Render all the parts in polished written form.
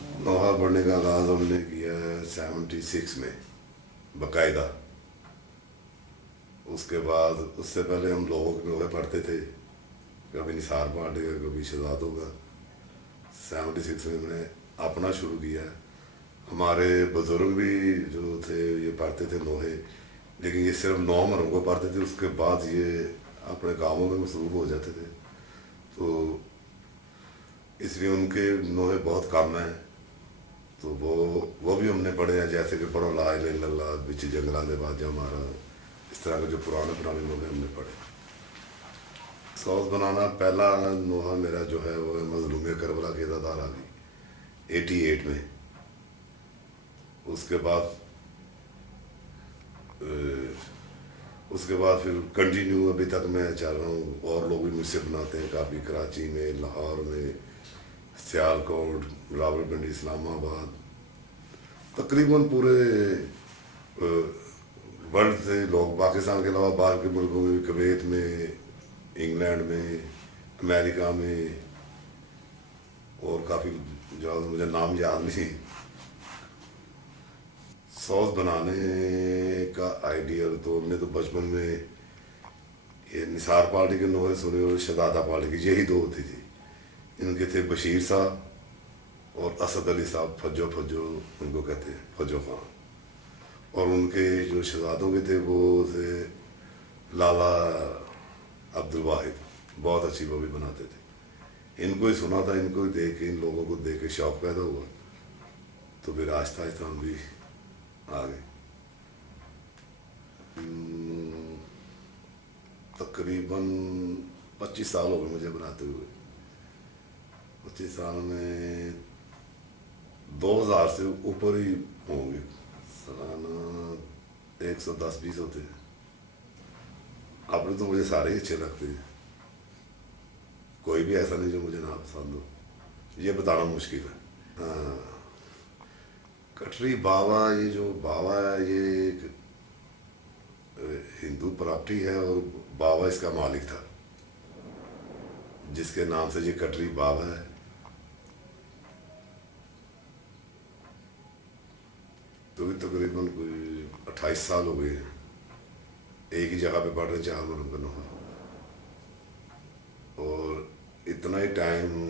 نوحہ پڑھنے کا آغاز ہم نے کیا ہے 76 میں باقاعدہ. اس کے بعد اس سے پہلے ہم لوگوں کے نوحے پڑھتے تھے، کبھی نثار پاٹھی کا کبھی شہزادوں کا. 76 میں ہم نے اپنا شروع کیا. ہمارے بزرگ بھی جو تھے یہ پڑھتے تھے نوحے، لیکن یہ صرف 9 محرم کو پڑھتے تھے. اس کے بعد یہ اپنے کاموں میں مصروف ہو جاتے تھے، تو اس لیے ان کے نوحے بہت کم ہیں. تو وہ بھی ہم نے پڑھے ہیں، جیسے کہ پڑھو لا الہ الا اللہ بچ جنگلہ دے باجا ہمارا، اس طرح کے جو پرانے نوحے ہم نے پڑھے. سوز بنانا پہلا نوحہ میرا جو ہے وہ مظلوم کربلا کی عزادار آ گئی 88 میں. اس کے بعد پھر کنٹینیو ابھی تک میں چل رہا ہوں. اور لوگ بھی مجھ سے بناتے ہیں کافی، کراچی میں، لاہور میں، سیالکوٹ، راولپنڈی، اسلام آباد، تقریباً پورے ورلڈ سے لوگ، پاکستان کے علاوہ باہر کے ملکوں میں، کویت میں، انگلینڈ میں، امریکہ میں، اور کافی جو مجھے نام یاد نہیں. سوس بنانے کا آئیڈیا تو ہم نے تو بچپن میں یہ نثار پارٹی کے نوحے سنے اور شہزادہ پارٹی کی، یہی 2 ہوتی تھی. ان کے تھے بشیر صاحب اور اسد علی صاحب، پھجو ان کو کہتے ہیں، پھجو خان. اور ان کے جو شہزادوں کے تھے وہ تھے لالا عبد الواحد، بہت اچھی وہ بھی بناتے تھے. ان کو ہی سنا تھا، ان کو ہی دیکھ کے، ان لوگوں کو دیکھ کے شوق پیدا ہوا، تو پھر آہستہ آہستہ ہم بھی آ گئے. تقریباً 25 سال ہو گئے مجھے بناتے ہوئے. 25 سال میں 2000 سے اوپر ہی ہوں گے. سالانہ 110-120 ہوتے ہیں. اپنے تو مجھے سارے ہی اچھے لگتے ہیں، کوئی بھی ایسا نہیں جو مجھے نہ پسند ہو، یہ بتانا مشکل ہے. ہاں، کٹری باوا، یہ جو باوا ہے یہ ایک ہندو پراپرٹی ہے، اور باوا اس کا مالک تھا جس کے نام سے یہ کٹری باوا ہے. تو بھی تقریباً کوئی 28 سال ہو گئے ہیں ایک ہی جگہ پہ پڑھ رہے 4 محرم کا نوحہ. اور اتنا ہی ٹائم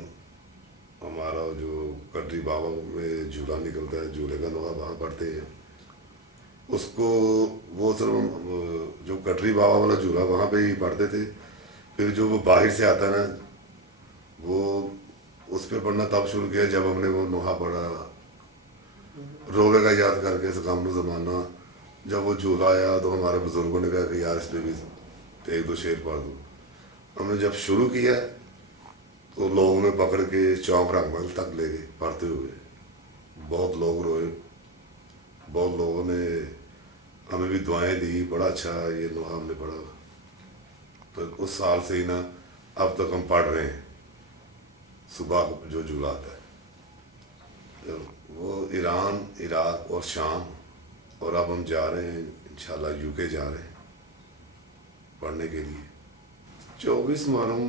ہمارا جو کٹری باوا میں جھولا نکلتا ہے، جھولے کا نوحہ وہاں پڑھتے ہیں. اس کو وہ صرف جو کٹری باوا والا جھولا وہاں پہ ہی پڑھتے تھے. پھر جو وہ باہر سے آتا ہے نا، وہ اس پہ پڑھنا تب شروع کیا جب ہم نے وہ نوحہ پڑھا روغے کا یاد کر کے سکامن زمانہ. جب وہ جھولا آیا تو ہمارے بزرگوں نے کہا کہ یار اس پہ بھی 1-2 شعر پڑھ دو. ہم نے جب شروع کیا تو لوگوں نے پکڑ کے چوک رنگ تک لے گئے پڑھتے ہوئے. بہت لوگ روئے، بہت لوگوں نے ہمیں بھی دعائیں دی، بڑا اچھا یہ نوحہ ہم نے پڑھا. تو اس سال سے ہی نا اب تک ہم پڑھ رہے ہیں صبح جو جھولا آتا ہے. وہ ایران، عراق اور شام، اور اب ہم جا رہے ہیں انشاءاللہ UK جا رہے ہیں پڑھنے کے لیے. 24 محرم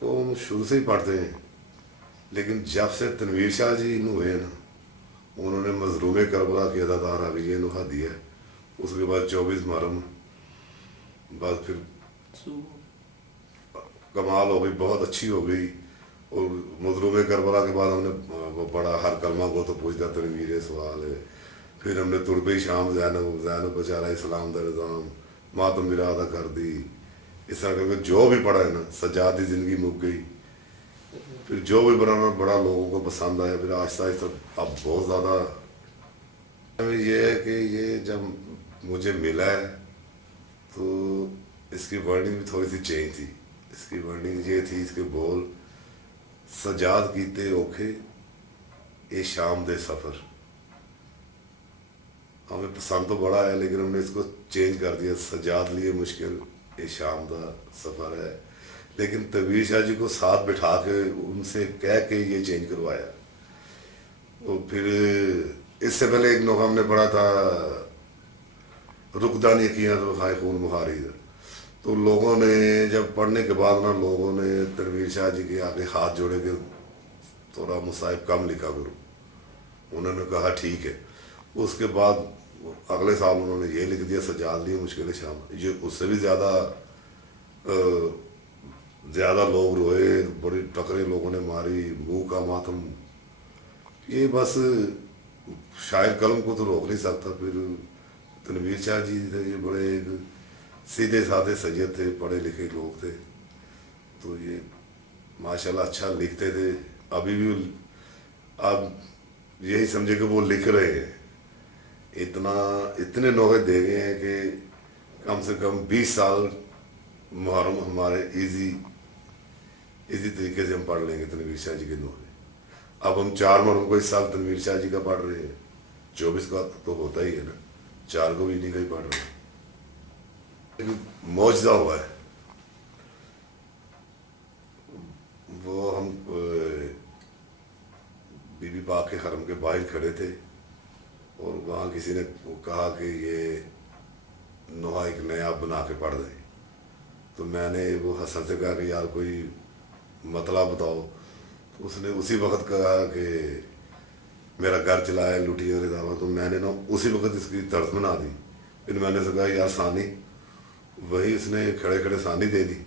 کو ہم شروع سے ہی پڑھتے ہیں، لیکن جب سے تنویر شاہ جی ہوئے نا، انہوں نے مظلوم کربلا کی عزادار آ گئی یہ نوحہ دیا ہے. اس کے بعد 24 محرم بعد پھر کمال ہو گئی، بہت اچھی ہو گئی. اور مظلوم کربلا کے بعد ہم نے وہ پڑھا ہر کلمہ کو تو پوچھتا تنویر سوال ہے. پھر ہم نے تربی شام زینب بچارہ اسلام در نظام، ماتم ارادہ کر دی. اس طرح کر کے جو بھی پڑھا ہے نا، سجاد کی زندگی مک گئی. پھر جو بھی بنانا بڑا لوگوں کو پسند آیا. پھر آہستہ آہستہ اب بہت زیادہ یہ ہے کہ یہ جب مجھے ملا ہے تو اس کی ورڈنگ بھی تھوڑی سی چینج تھی. اس کی ورڈنگ یہ تھی، اس کے بول سجاد کیتے اوکھے اے شام دے سفر. ہمیں پسند تو بڑا ہے لیکن ہم نے اس کو چینج کر دیا، سجاد لیے مشکل اے شام دا سفر ہے. لیکن تنویر شاہ جی کو ساتھ بٹھا کے ان سے کہہ کے یہ چینج کروایا. اور پھر اس سے پہلے ایک نوحہ ہم نے پڑھا تھا رکدانی کیا تو خائے خون مہاری. تو لوگوں نے جب پڑھنے کے بعد نا، لوگوں نے تنویر شاہ جی کے آگے ہاتھ جوڑے کے تھوڑا مصائب کم لکھا کرو. انہوں نے کہا ٹھیک ہے. اس کے بعد اگلے سال انہوں نے یہ لکھ دیا سجاد لی مشکل شام. یہ اس سے بھی زیادہ لوگ روئے, بڑی ٹکریں لوگوں نے ماری, منہ کا ماتم. یہ بس شاعر قلم کو تو روک نہیں سکتا. پھر تنویر شاہ جی تھے, یہ بڑے ایک سیدھے سادھے سید تھے, پڑھے لکھے لوگ تھے, تو یہ ماشاءاللہ اچھا لکھتے تھے. ابھی بھی آپ یہی سمجھے کہ وہ لکھ رہے ہیں. اتنے نوحے دے گئے ہیں کہ کم سے کم 20 سال محرم ہمارے ایزی طریقے سے ہم پڑھ لیں گے تنویر شاہ جی کے نوحے. اب ہم 4 محرم کو اس سال تنویر شاہ جی کا پڑھ رہے ہیں, 24 کا تو ہوتا ہی ہے نا, 4 کو بھی نہیں کہیں پڑھ رہے ہیں. معجزہ ہوا ہے وہ. ہم بی بی پاک کے حرم کے باہر کھڑے تھے اور وہاں کسی نے کہا کہ یہ نوحہ ایک نیا بنا کے پڑھ دیں. تو میں نے وہ حسن سے کہا کہ یار کوئی مطلب بتاؤ. تو اس نے اسی وقت کہا کہ میرا گھر چلایا لٹی اور ادارہ. تو میں نے نا اسی وقت اس کی طرز بنا دی. پھر میں نے سے کہا یار ثانی, وہی اس نے کھڑے کھڑے ثانی دے دی,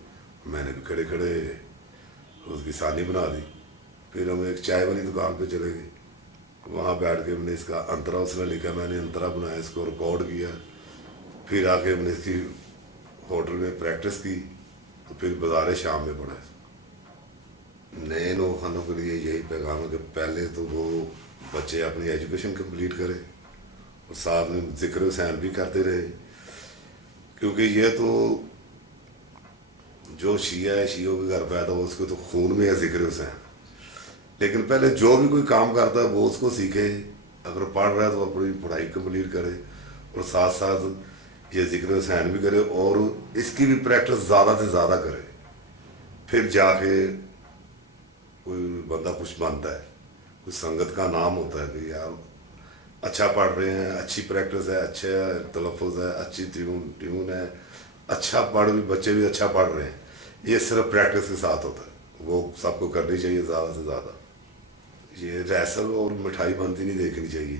میں نے بھی کھڑے کھڑے اس کی ثانی بنا دی. پھر ہم ایک چائے والی دکان پہ چلے گئے, وہاں بیٹھ کے ہم نے اس کا انترا اس نے لکھا, میں نے انترا بنایا, اس کو ریکارڈ کیا. پھر آ کے ہم نے اس کی ہوٹل میں پریکٹس کی. تو پھر بازار شام میں پڑھا. نئے نوخانوں کے لیے یہی پیغام ہے کہ پہلے تو وہ بچے اپنی ایجوکیشن کمپلیٹ کرے اور ساتھ میں ذکر حسین بھی کرتے رہے, کیونکہ یہ تو جو شیعہ ہے شیعوں کے گھر پیدا ہو اس کو تو خون میں ہے ذکر حسین. لیکن پہلے جو بھی کوئی کام کرتا ہے وہ اس کو سیکھے. اگر پڑھ رہا ہے تو اپنی پڑھائی کمپلیٹ کرے اور ساتھ ساتھ یہ ذکر حسین بھی کرے اور اس کی بھی پریکٹس زیادہ سے زیادہ کرے. پھر جا کے کوئی بندہ کچھ بنتا ہے, کوئی سنگت کا نام ہوتا ہے کہ یار اچھا پڑھ رہے ہیں, اچھی پریکٹس ہے, اچھا تلفظ ہے, اچھی ٹیون ہے, اچھا پڑھ بھی بچے بھی اچھا پڑھ رہے ہیں. یہ صرف پریکٹس کے ساتھ ہوتا ہے, وہ سب کو کرنی چاہیے زیادہ سے زیادہ. یہ ریسل اور مٹھائی بنتی نہیں دیکھنی چاہیے.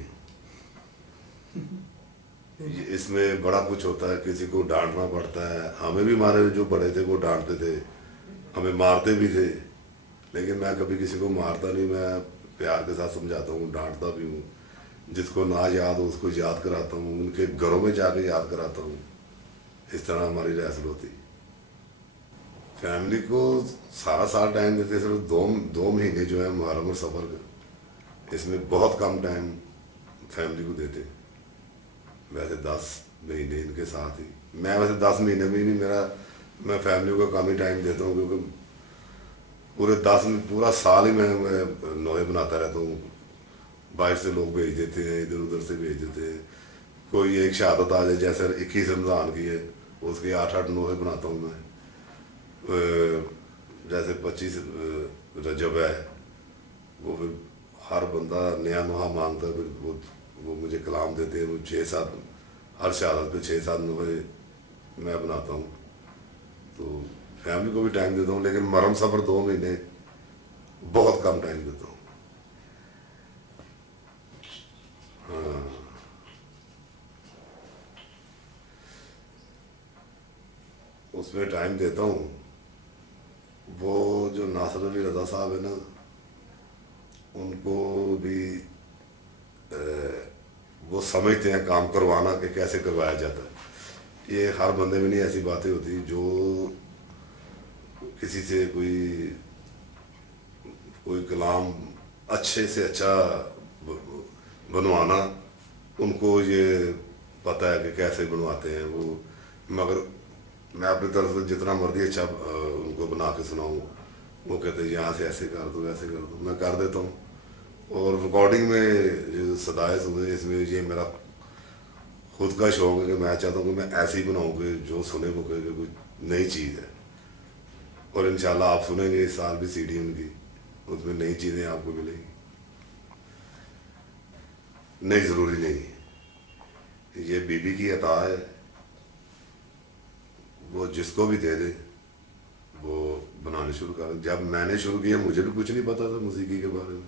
اس میں بڑا کچھ ہوتا ہے, کسی کو ڈانٹنا پڑتا ہے. ہمیں بھی ہمارے جو بڑے تھے وہ ڈانٹتے تھے, ہمیں مارتے بھی تھے, لیکن میں کبھی کسی کو مارتا نہیں. میں پیار کے ساتھ سمجھاتا ہوں, ڈانٹتا بھی ہوں. جس کو نہ یاد ہو اس کو یاد کراتا ہوں, ان کے گھروں میں جا کے یاد کراتا ہوں. اس طرح ہماری ریسل ہوتی. فیملی کو سارا سال ٹائم دیتے, صرف 2 مہینے جو ہے محرم اور سفر کا, اس میں بہت کم ٹائم فیملی کو دیتے. ویسے 10 مہینے ان کے ساتھ ہی, میں ویسے 10 مہینے میں بھی میں فیملی کو کم ہی ٹائم دیتا ہوں, کیونکہ پورا سال ہی میں نوحے بناتا رہتا ہوں. باہر سے لوگ بھیج دیتے ہیں, ادھر ادھر سے بھیج دیتے ہیں. کوئی ایک شہادت آ جائے, جیسے 21 رمضان کی ہے, اس کے 8 نوحے بناتا ہوں میں. جیسے 25 رجب ہے, وہ پھر ہر بندہ نیا نوحہ مانگتا ہے, پھر وہ مجھے کلام دیتے ہیں. وہ 6-7 ہر شہادت پہ 6-7 نوحے میں بناتا ہوں. تو فیملی کو بھی ٹائم دیتا ہوں, لیکن محرم سفر 2 مہینے بہت کم ٹائم دیتا ہوں. ہاں, اس میں ٹائم دیتا ہوں. وہ جو ناصر علی رضا صاحب ہے نا, ان کو بھی وہ سمجھتے ہیں کام کروانا کہ کیسے کروایا جاتا ہے. یہ ہر بندے میں نہیں ایسی باتیں ہوتی. جو کسی سے کوئی کلام اچھے سے اچھا بنوانا, ان کو یہ پتہ ہے کہ کیسے بنواتے ہیں وہ. مگر میں اپنی طرف سے جتنا مرضی اچھا ان کو بنا کے سناؤں, وہ کہتے ہیں یہاں سے ایسے کر دو ویسے کر دو, میں کر دیتا ہوں. اور ریکارڈنگ میں جو صدائے ہوئے, اس میں یہ میرا خود کا شوق ہے کہ میں چاہتا ہوں کہ میں ایسے ہی بناؤں کہ جو سنے وہ کہے کہ کوئی نئی چیز ہے. اور انشاءاللہ آپ سنیں گے اس سال بھی CD ان کی, اس میں نئی چیزیں آپ کو ملیں گی. نہیں, ضروری نہیں, یہ بی بی کی عطا ہے, وہ جس کو بھی دے دے وہ بنانے شروع کر. جب میں نے شروع کیا مجھے بھی کچھ نہیں پتا تھا موسیقی کے بارے میں.